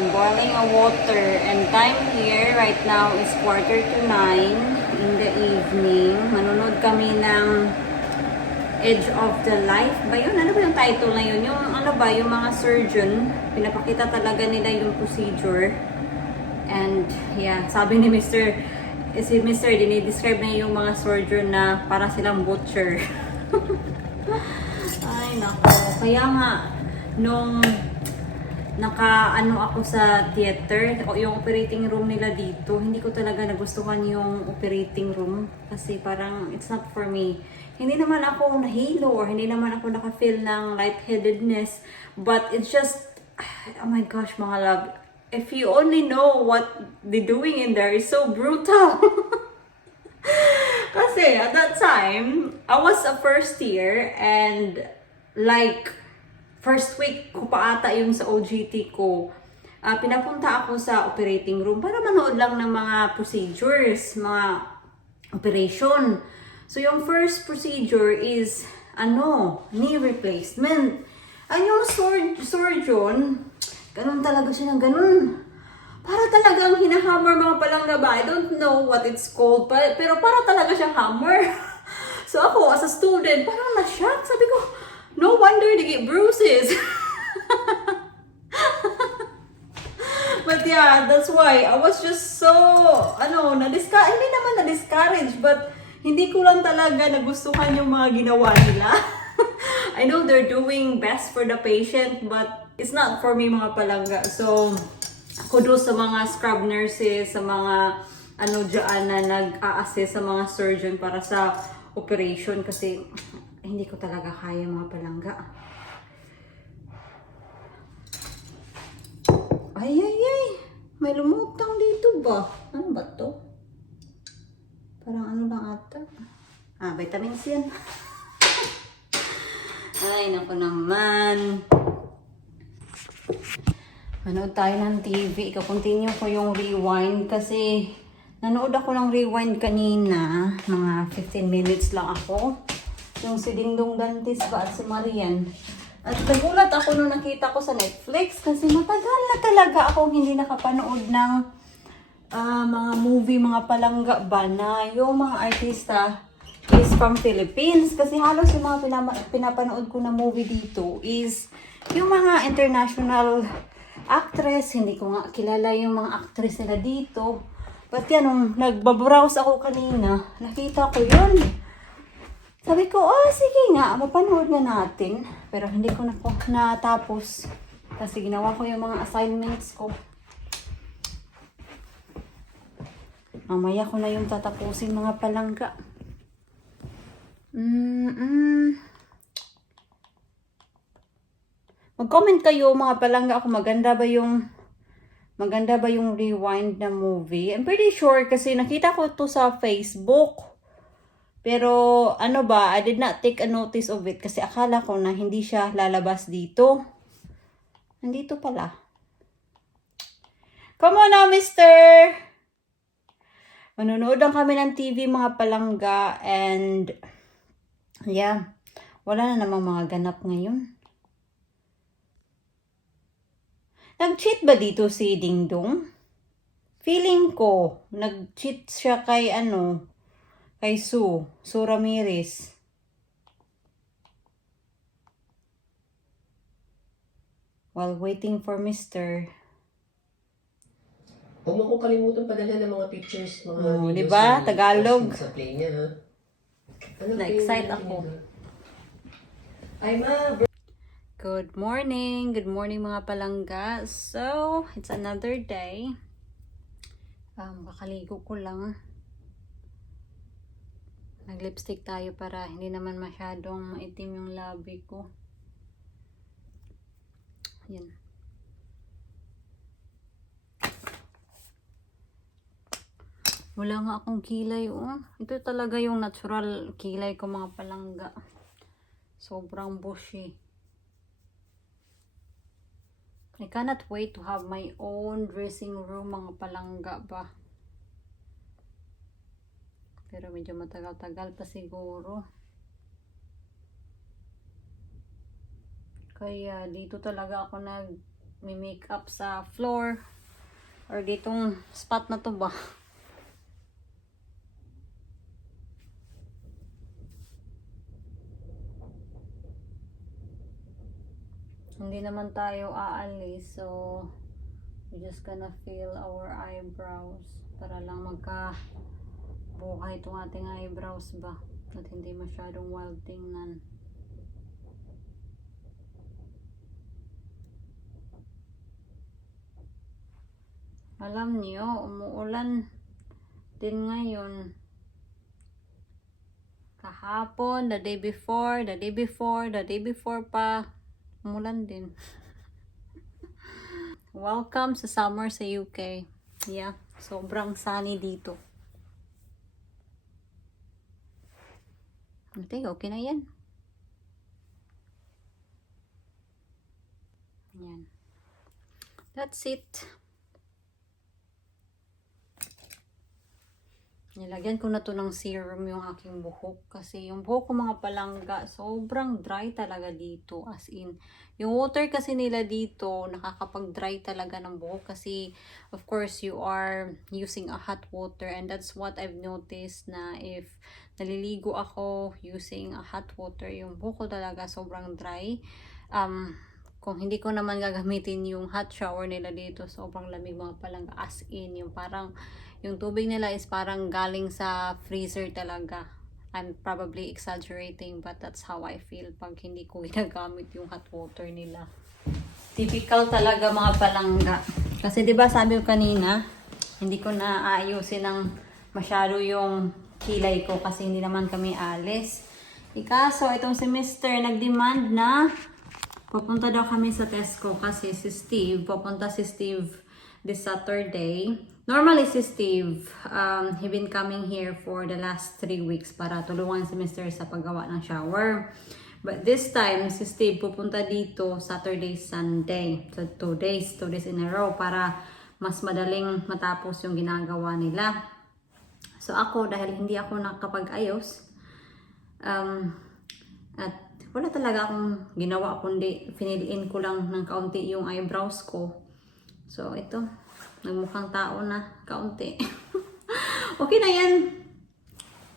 I'm boiling a water and time here right now is 8:45 in the evening. Manunod kami ng Edge of the Life ba yun? Ano ba yung title na yun? Yung ano ba, yung mga surgeon, pinapakita talaga nila yung procedure. And yeah, sabi ni si Mr. dinidescribe na yung mga surgeon na para silang butcher. Ay nako, kaya nga nung naka-ano ako sa theater, o yung operating room nila dito, hindi ko talaga nagustuhan yung operating room kasi parang it's not for me. Hindi naman ako nahilo or hindi naman ako naka-feel ng lightheadedness, but it's just, oh my gosh mga love, if you only know what they're doing in there, is so brutal. Kasi at that time, I was a first year and like first week ko pa ata yung sa OJT ko. Pinapunta ako sa operating room para manood lang ng mga procedures, mga operation. So yung first procedure is knee replacement. Ay yung surgeon, ganun talaga siya ng ganun. Para talagang hinahammer mga palangga ba? I don't know what it's called, pero para talaga siyang hammer. So ako, as a student, parang na-shock. Sabi ko, no wonder they get bruises. But yeah, that's why I was just so, hindi naman na-discourage, but hindi ko lang talaga nagustuhan yung mga ginawa nila. I know they're doing best for the patient, but it's not for me mga palangga. So, kudos sa mga scrub nurses, sa mga dyan na nag-a-assist sa mga surgeon para sa operation kasi hindi ko talaga kaya mga palangga. Ay, may lumutang dito ba? Ano ba to? Parang ano lang ata. Vitamins yan. Ay, naku naman. Manood tayo ng TV. Ika-continue ko yung rewind kasi nanood ako ng rewind kanina. Mga 15 minutes lang ako. Yung si Dingdong Dantes ba at si Marian. At nagulat ako nung nakita ko sa Netflix kasi matagal na talaga ako hindi nakapanood ng mga movie, mga palangga ba na yung mga artista is from Philippines. Kasi halos yung mga pinapanood ko na movie dito is yung mga international actress. Hindi ko nga kilala yung mga actress nila dito. But yan, nung nagbabrowse ako kanina, nakita ko yun. Sabi ko, sige nga, mapanood nga natin. Pero hindi ko natapos. Kasi ginawa ko yung mga assignments ko. Mamaya ko na yung tatapusin mga palangga. Mag-comment kayo mga palangga ako, maganda ba yung rewind na movie? I'm pretty sure kasi nakita ko to sa Facebook. Pero I did not take a notice of it kasi akala ko na hindi siya lalabas dito. Nandito pala. Come on now, mister! Manonood lang kami ng TV mga palangga and yeah, wala na namang mga ganap ngayon. Nag-cheat ba dito si Dingdong? Feeling ko, nag-cheat siya kay Sue Ramirez. While waiting for Mr. Huwag mo kong kalimutan padala ng mga pictures, mga videos. Diba? Tagalog. Sa play niya, ha? Na-excite ako. Ay, ma! Good morning mga palangga. So, it's another day. Kakaligo ko lang. Nag-lipstick tayo para hindi naman masyadong maitim yung labi ko. Yan. Wala nga akong kilay, Ito talaga yung natural kilay ko mga palangga. Sobrang bushy. I cannot wait to have my own dressing room mga palangga ba. Pero medyo matagal-tagal pa siguro. Kaya dito talaga ako mag-makeup sa floor or ditong spot na to ba. Hindi naman tayo aalis, so we're just gonna fill our eyebrows para lang magka-buhay itong ating eyebrows ba at hindi masyadong wild tingnan. Alam niyo, umuulan din ngayon. Kahapon, the day before pa, umulan din. Welcome sa summer sa UK. Yeah, sobrang sunny dito. Okay na yan. Yan. That's it. Nilagyan ko na to ng serum yung aking buhok kasi yung buhok ko mga palangga sobrang dry talaga dito, as in yung water kasi nila dito nakakapag-dry talaga ng buhok kasi of course you are using a hot water, and that's what I've noticed na if naliligo ako using a hot water yung buhok ko talaga sobrang dry. Kung hindi ko naman gagamitin yung hot shower nila dito, sobrang lamig mga palangga, as in yung parang yung tubig nila is parang galing sa freezer talaga. I'm probably exaggerating, but that's how I feel pag hindi ko ginagamit yung hot water nila. Typical talaga mga palangga. Kasi 'di ba sabi ko kanina, hindi ko na aayusin ng masyado yung kilay ko kasi hindi naman kami alis. Ikaso itong semester nag-demand na pupunta daw kami sa Tesco kasi pupunta si Steve this Saturday. Normally si Steve, he been coming here for the last 3 weeks para tulungan si Mr. sa paggawa ng shower. But this time, si Steve pupunta dito Saturday, Sunday. So 2 days in a row para mas madaling matapos yung ginagawa nila. So ako, dahil hindi ako nakapag-ayos, at wala talaga akong ginawa kundi finiliin ko lang ng kaunti yung eyebrows ko. So ito, nagmukhang tao na kaunti. Okay na yan.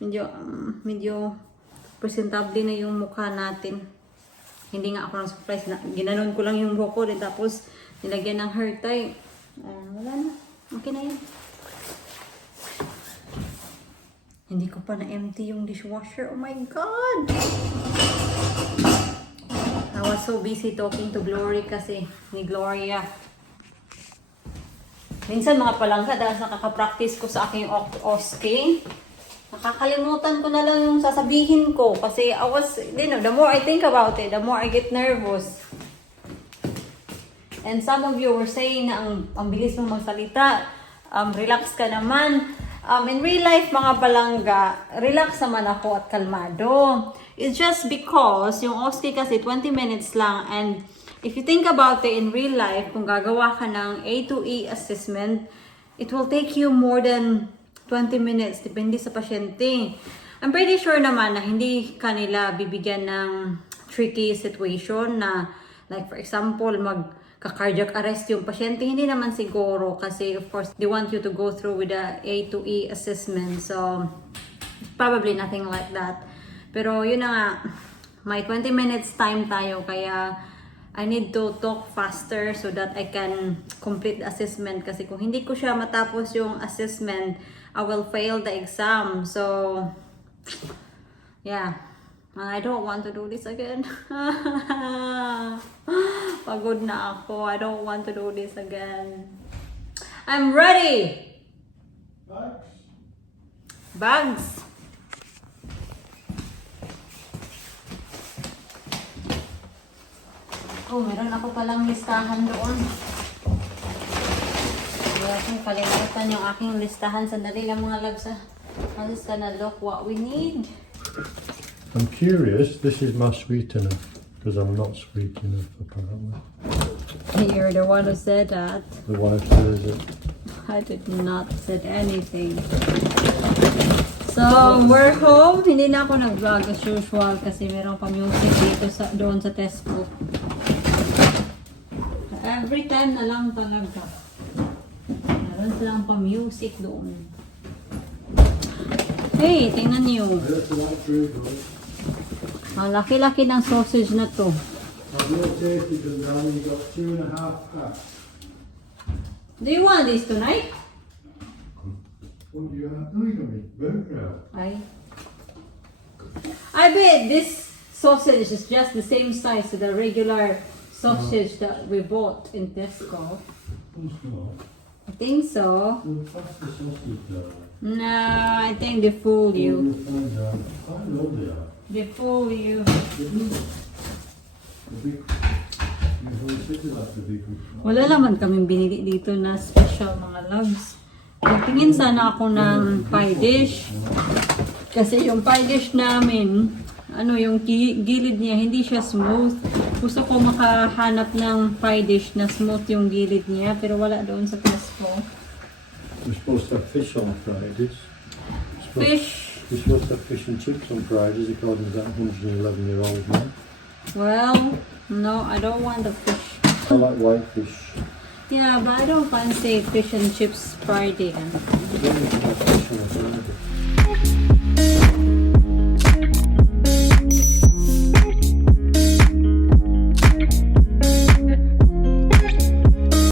Medyo presentable na yung mukha natin. Hindi nga ako ng surprise na ginanon ko lang yung buhok ko din tapos nilagyan ng hair tie. Wala na. Okay na yan. Hindi ko pa na-empty yung dishwasher. Oh my God! I was so busy talking to Glory kasi ni Gloria. Minsan mga palangga dahil nakaka-practice ko sa aking OSCE, nakakalimutan ko na lang yung sasabihin ko kasi the more I think about it, the more I get nervous. And some of you were saying na ang bilis mong magsalita, relax ka naman. In real life mga palangga, relax naman ako at kalmado. It's just because yung OSCE kasi 20 minutes lang, and if you think about it in real life, kung gagawa ka ng A to E assessment, it will take you more than 20 minutes, depende sa pasyente. I'm pretty sure naman na hindi kanila bibigyan ng tricky situation na, like for example, magka-cardiac arrest yung pasyente. Hindi naman siguro kasi of course, they want you to go through with the A to E assessment. So, probably nothing like that. Pero yun na nga, may 20 minutes time tayo kaya I need to talk faster so that I can complete the assessment kasi kung hindi ko siya matapos yung assessment, I will fail the exam. So, yeah. I don't want to do this again. Pagod na ako. I don't want to do this again. I'm ready! Bags! Oh, meron ako palang listahan doon. Hindi akong kalimutan yung aking listahan. Sandali lang mga loves. I'm just gonna look what we need. I'm curious, this is my sweet enough, because I'm not sweet enough apparently. You're the one who said that. The wife says it. I did not said anything. So, we're home. Hindi na ako nag-vlog as usual kasi meron pa music dito doon sa Tesco. every time na lang talaga. Meron silang pa-music doon. Hey, tingnan niyo. That's not true, boy. Ang laki-laki ng sausage na to. I've rotated them down. You've got 2.5 packs. Do you want this tonight? What do you have? No, you got me burnt now. I bet this sausage is just the same size as the regular sausage that we bought in Tesco. It's not. I think so. We'll pass the sausage down. Nah, I think they fool you. We'll find out. I know they are. They fool you. The big. You don't sit like the big one. Wala naman kaming binili dito na special mga loves. Nagtingin sana ako ng pie dish. Kasi yung pie dish namin, yung gilid niya, hindi siya smooth. Gusto ko makahanap ng pie dish na smooth yung gilid niya, pero wala doon sa Tesco. We're supposed to have fish on Fridays. Fish. We're supposed to have fish and chips on Fridays, according to that 111-year-old man. Well, no, I don't want the fish. I like white fish. Yeah, but I don't fancy fish and chips Friday. I don't have fish on a Friday.